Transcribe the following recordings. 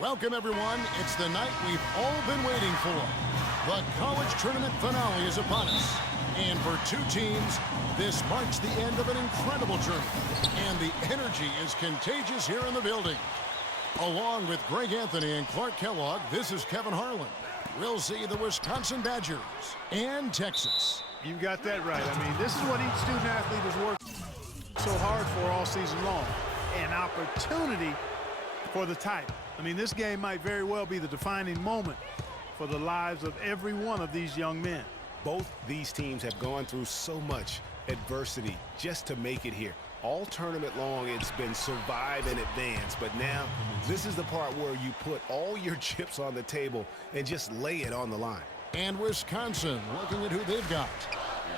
Welcome, everyone. It's the night we've all been waiting for. The college tournament finale is upon us. And for two teams, this marks the end of an incredible journey. And the energy is contagious here in the building. Along with Greg Anthony and Clark Kellogg, this is Kevin Harlan. We'll see the Wisconsin Badgers and Texas. You got that right. I mean, this is what each student athlete has worked so hard for all season long. An opportunity for the title. I mean, this game might very well be the defining moment for the lives of every one of these young men. Both these teams have gone through so much adversity just to make it here. All tournament long, it's been survive and advance. But now, this is the part where you put all your chips on the table and just lay it on the line. And Wisconsin looking at who they've got.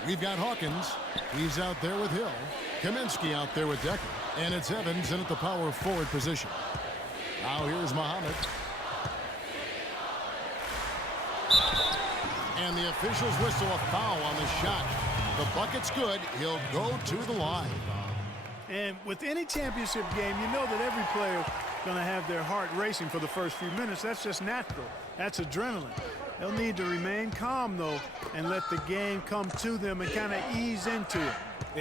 We've got Hawkins. He's out there with Hill. Kaminsky out there with Decker. And it's Evans in at the power forward position. Now here's Muhammad. And the officials whistle a foul on the shot. The bucket's good. He'll go to the line. And with any championship game, you know that every player is going to have their heart racing for the first few minutes. That's just natural. That's adrenaline. They'll need to remain calm, though, and let the game come to them and kind of ease into it.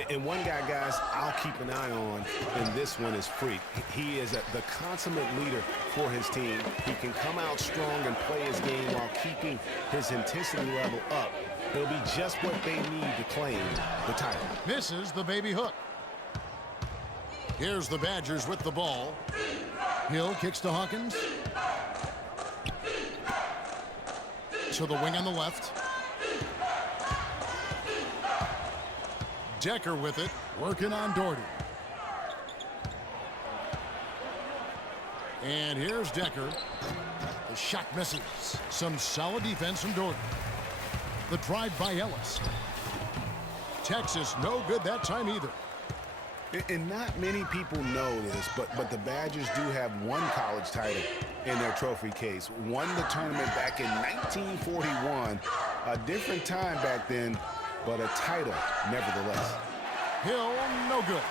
And one guy, guys, I'll keep an eye on, and this one is Freak. He is the consummate leader for his team. He can come out strong and play his game while keeping his intensity level up. He'll be just what they need to claim the title. Misses the baby hook. Here's the Badgers with the ball. Hill kicks to Hawkins. To the wing on the left. Decker with it, working on Doherty. And here's Decker. The shot misses. Some solid defense from Doherty. The drive by Ellis. Texas no good that time either. And not many people know this, but the Badgers do have one college title in their trophy case. Won the tournament back in 1941. A different time back then, but a title nevertheless. Hill, no good.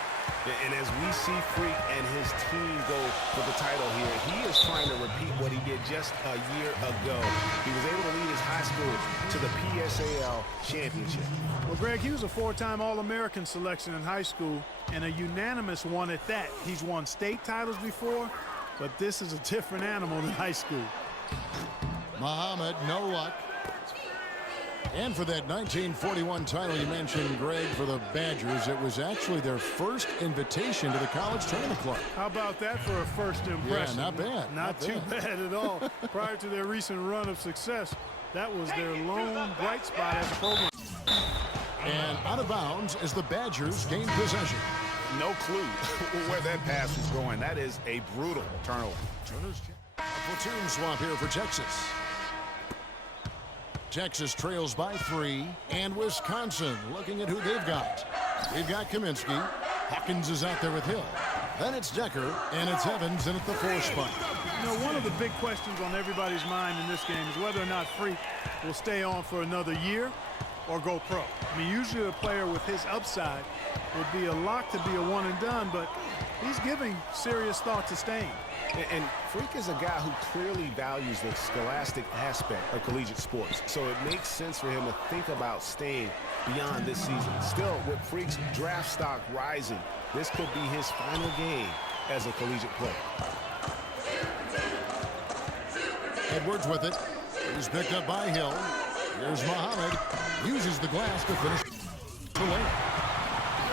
And as we see Freak and his team go for the title here, he is trying to repeat what he did just a year ago. He was able to lead his high school to the PSAL championship. Well, Greg, he was a four-time All-American selection in high school and a unanimous one at that. He's won state titles before, but this is a different animal than high school. Muhammad, no luck. And for that 1941 title you mentioned, Greg, for the Badgers, it was actually their first invitation to the College Tournament Club. How about that for a first impression? Yeah, not bad. Not too bad at all. Prior to their recent run of success, that was their lone bright spot as a program. And out of bounds as the Badgers gain possession. No clue where that pass was going. That is a brutal turnover. A platoon swap here for Texas. Texas trails by 3, and Wisconsin looking at who they've got. We've got Kaminsky. Hawkins is out there with Hill. Then it's Decker, and it's Evans in at the 4 spot. You know, one of the big questions on everybody's mind in this game is whether or not Freak will stay on for another year or go pro. I mean, usually a player with his upside would be a lock to be a one and done, but he's giving serious thought to staying. And Freak is a guy who clearly values the scholastic aspect of collegiate sports, so it makes sense for him to think about staying beyond this season. Still, with Freak's draft stock rising, this could be his final game as a collegiate player. Edwards with it. He's picked up by Hill. Here's Muhammad. Uses the glass to finish the lane.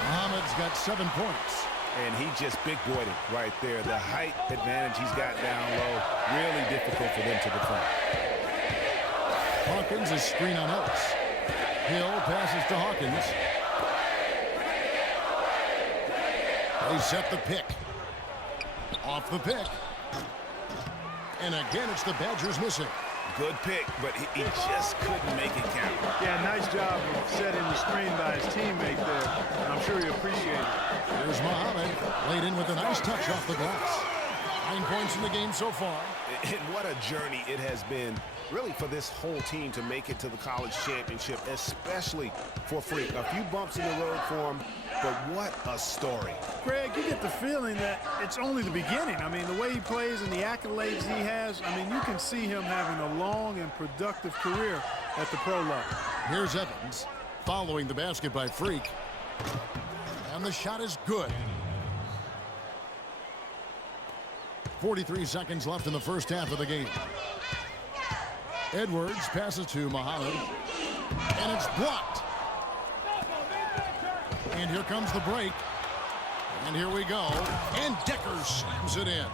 Muhammad's got 7 points. And he just big-boyed it right there. The height advantage he's got down low, really difficult for them to defend. Hawkins is screen on Ellis. Hill passes to Hawkins. They set the pick. Off the pick. And again, it's the Badgers missing. Good pick, but he just couldn't make it count. Yeah, nice job of setting the screen by his teammate there. I'm sure he appreciated it. Here's Muhammad, laid in with a nice touch off the glass. 9 points in the game so far. And what a journey it has been really for this whole team to make it to the college championship, especially for Freak. A few bumps in the road for him, but what a story. Greg, you get the feeling that it's only the beginning. I mean, the way he plays and the accolades he has, I mean, you can see him having a long and productive career at the pro level. Here's Evans following the basket by Freak. And the shot is good. 43 seconds left in the first half of the game. Edwards passes to Muhammad. And it's blocked. And here comes the break. And here we go. And Decker slams it in.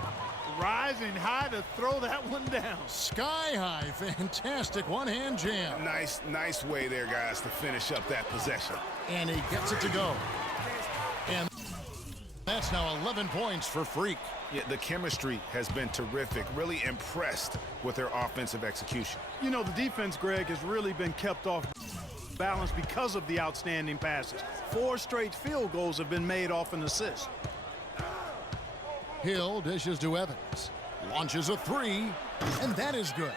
Rising high to throw that one down. Sky high. Fantastic one-hand jam. Nice way there, guys, to finish up that possession. And he gets it to go. And that's now 11 points for Freak. Yeah, the chemistry has been terrific. Really impressed with their offensive execution. You know, the defense, Greg, has really been kept off balance because of the outstanding passes. 4 straight field goals have been made off an assist. Hill dishes to Evans. Launches a 3, and that is good.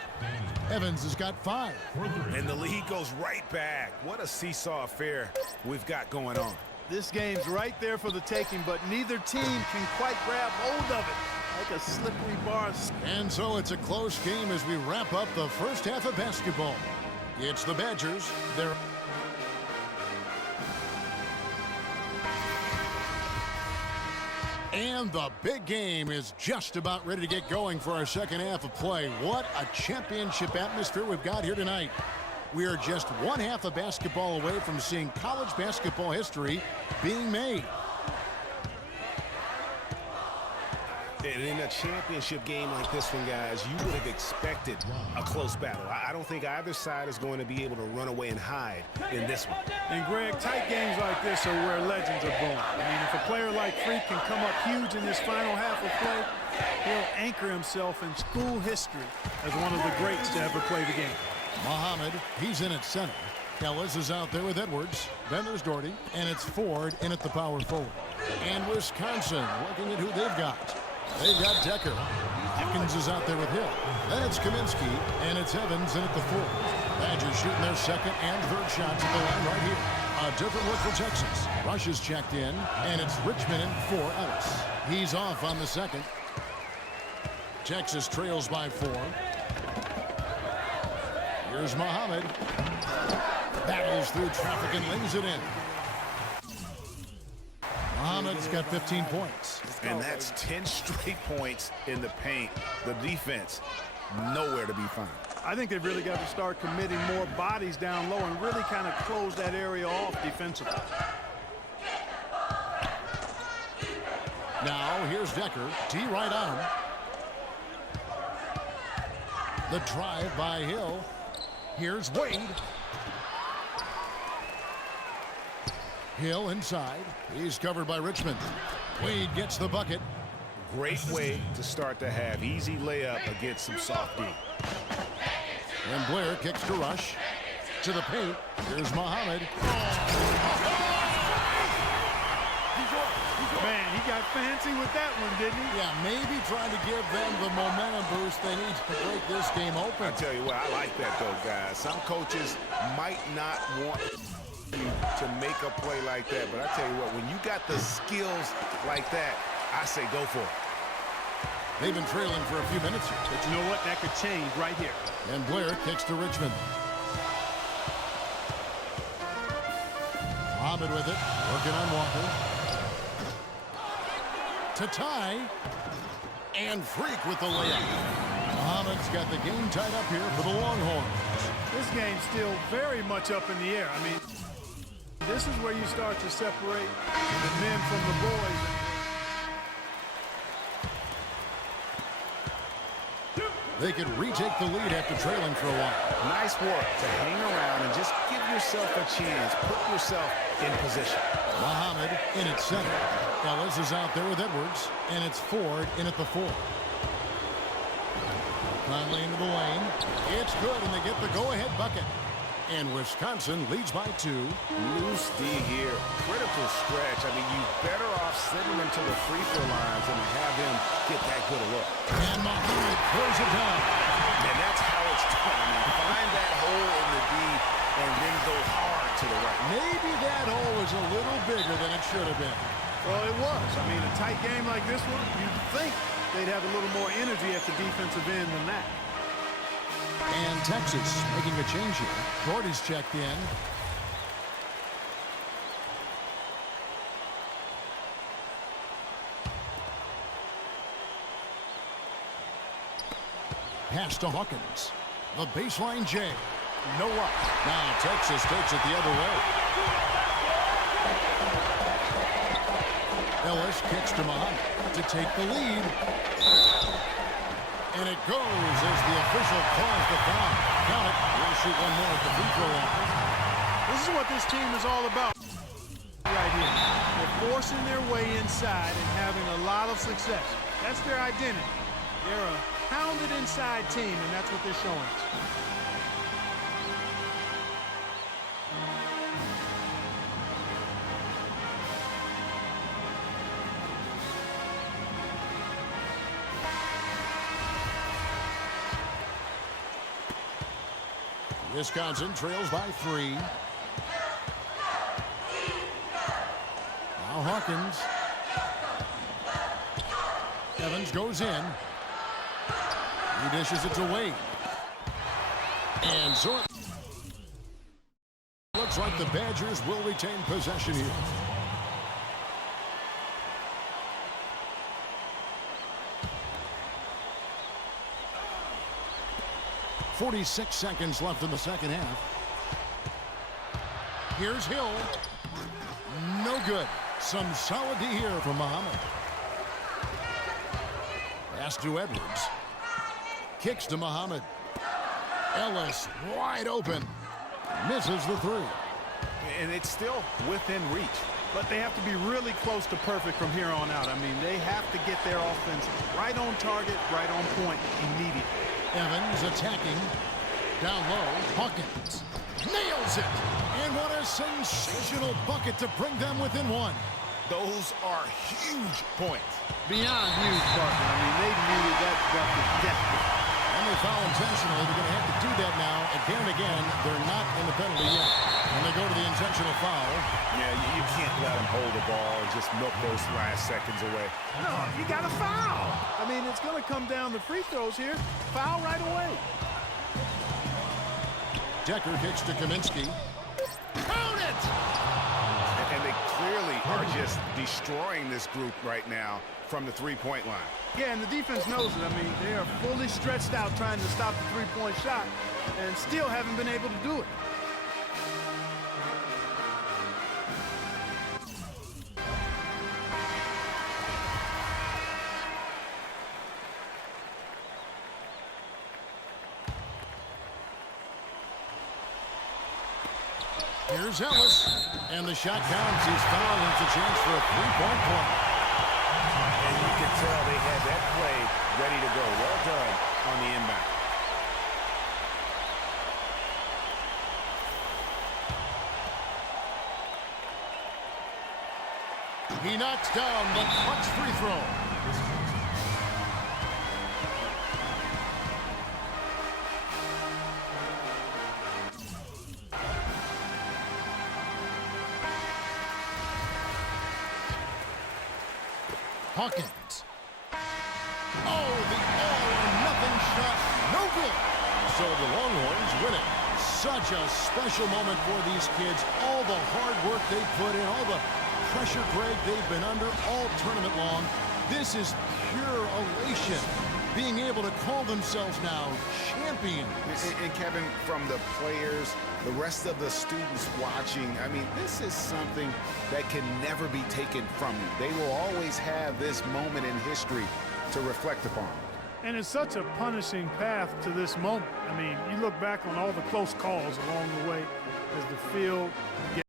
Evans has got 5. And the lead goes right back. What a seesaw affair we've got going on. This game's right there for the taking, but neither team can quite grab hold of it. Like a slippery bar. And so it's a close game as we wrap up the first half of basketball. It's the Badgers. They're and the big game is just about ready to get going for our second half of play. What a championship atmosphere we've got here tonight. We are just one half of basketball away from seeing college basketball history being made. And in a championship game like this one, guys, you would have expected a close battle. I don't think either side is going to be able to run away and hide in this one. And, Greg, tight games like this are where legends are born. I mean, if a player like Freak can come up huge in this final half of play, he'll anchor himself in school history as one of the greats to ever play the game. Muhammad, he's in at center. Ellis is out there with Edwards. Then there's Doherty, and it's Ford in at the power forward. And Wisconsin looking at who they've got. They've got Decker. Atkins is out there with Hill. Then it's Kaminsky, and it's Evans in at the 4. Badgers shooting their second and third shots at the line right here. A different look for Texas. Rush is checked in, and it's Richmond in for Ellis. He's off on the second. Texas trails by 4. Here's Muhammad. Battles through traffic and lays it in. Muhammad's got 15 points. And that's 10 straight points in the paint. The defense, nowhere to be found. I think they've really got to start committing more bodies down low and really kind of close that area off defensively. Now, here's Decker. D right on him. The drive by Hill. Here's Wade. Hill inside. He's covered by Richmond. Wade gets the bucket. Great way to start the half. Easy layup against some soft D. And Blair kicks to Rush. To the paint. Here's Muhammad. Man, he got fancy with that one, didn't he? Yeah, maybe trying to give them the momentum boost they need to break this game open. I tell you what, I like that though, guys. Some coaches might not want you to make a play like that, but I tell you what, when you got the skills like that, I say go for it. They've been trailing for a few minutes here. But you know what? That could change right here. And Blair kicks to Richmond. Muhammad with it, working on Walker. To tie, and Freak with the layup. Muhammad's got the game tied up here for the Longhorns. This game's still very much up in the air. I mean, this is where you start to separate the men from the boys. They could retake the lead after trailing for a while. Nice work to hang around and just give yourself a chance. Put yourself in position. Muhammad in at center. Ellis is out there with Edwards, and it's Ford in at the 4. Conley into the lane. It's good, and they get the go-ahead bucket. And Wisconsin leads by 2. Loose D here. Critical stretch. I mean, you better off sending him to the free throw lines than to have him get that good a look. And Muhammad throws it down. And that's how it's done. I should have been. Well, it was. I mean, a tight game like this one, you'd think they'd have a little more energy at the defensive end than that. And Texas making a change here. Gordy's checked in. Pass to Hawkins. The baseline J. No up. Now Texas takes it the other way. Ellis kicks to Muhammad to take the lead. And it goes as the official calls the foul. Count it. We'll shoot one more at the free throw line. This is what this team is all about right here. They're forcing their way inside and having a lot of success. That's their identity. They're a pounded inside team, and that's what they're showing us. Wisconsin trails by 3. Now Hawkins. Evans goes in. He dishes it to Wade. And Zort. Looks like the Badgers will retain possession here. .46 seconds left in the second half. Here's Hill. No good. Some solid D here from Muhammad. Pass to Edwards. Kicks to Muhammad. Ellis wide open. Misses the 3. And it's still within reach. But they have to be really close to perfect from here on out. I mean, they have to get their offense right on target, right on point immediately. Evans attacking. Down low. Hawkins nails it. And what a sensational bucket to bring them within 1. Those are huge points. Beyond huge, partner. I mean, they needed that bucket desperately. And they foul intentionally. They're going to have to do that now again and again. They're not in the penalty yet. And they go to the intentional foul. Yeah, you can't let them hold the ball and just milk those last seconds away. No, you got to foul. I mean, it's going to come down to free throws here. Foul right away. Decker kicks to Kaminsky. Count it! And they clearly are just destroying this group right now from the three-point line. Yeah, and the defense knows it. I mean, they are fully stretched out trying to stop the three-point shot and still haven't been able to do it. Here's Ellis, and the shot counts. He's fouled, and it's a chance for a three-point play. And you can tell they had that play ready to go. Well done on the inbound. He knocks down the clutch free throw. Hawkins. Oh, the all-or-nothing shot. No good. So the Longhorns win it. Such a special moment for these kids. All the hard work they put in, all the pressure, Greg, they've been under all tournament long. This is pure elation. Being able to call themselves now champions. And Kevin, from the players, the rest of the students watching, I mean, this is something that can never be taken from you. They will always have this moment in history to reflect upon. And it's such a punishing path to this moment. I mean, you look back on all the close calls along the way as the field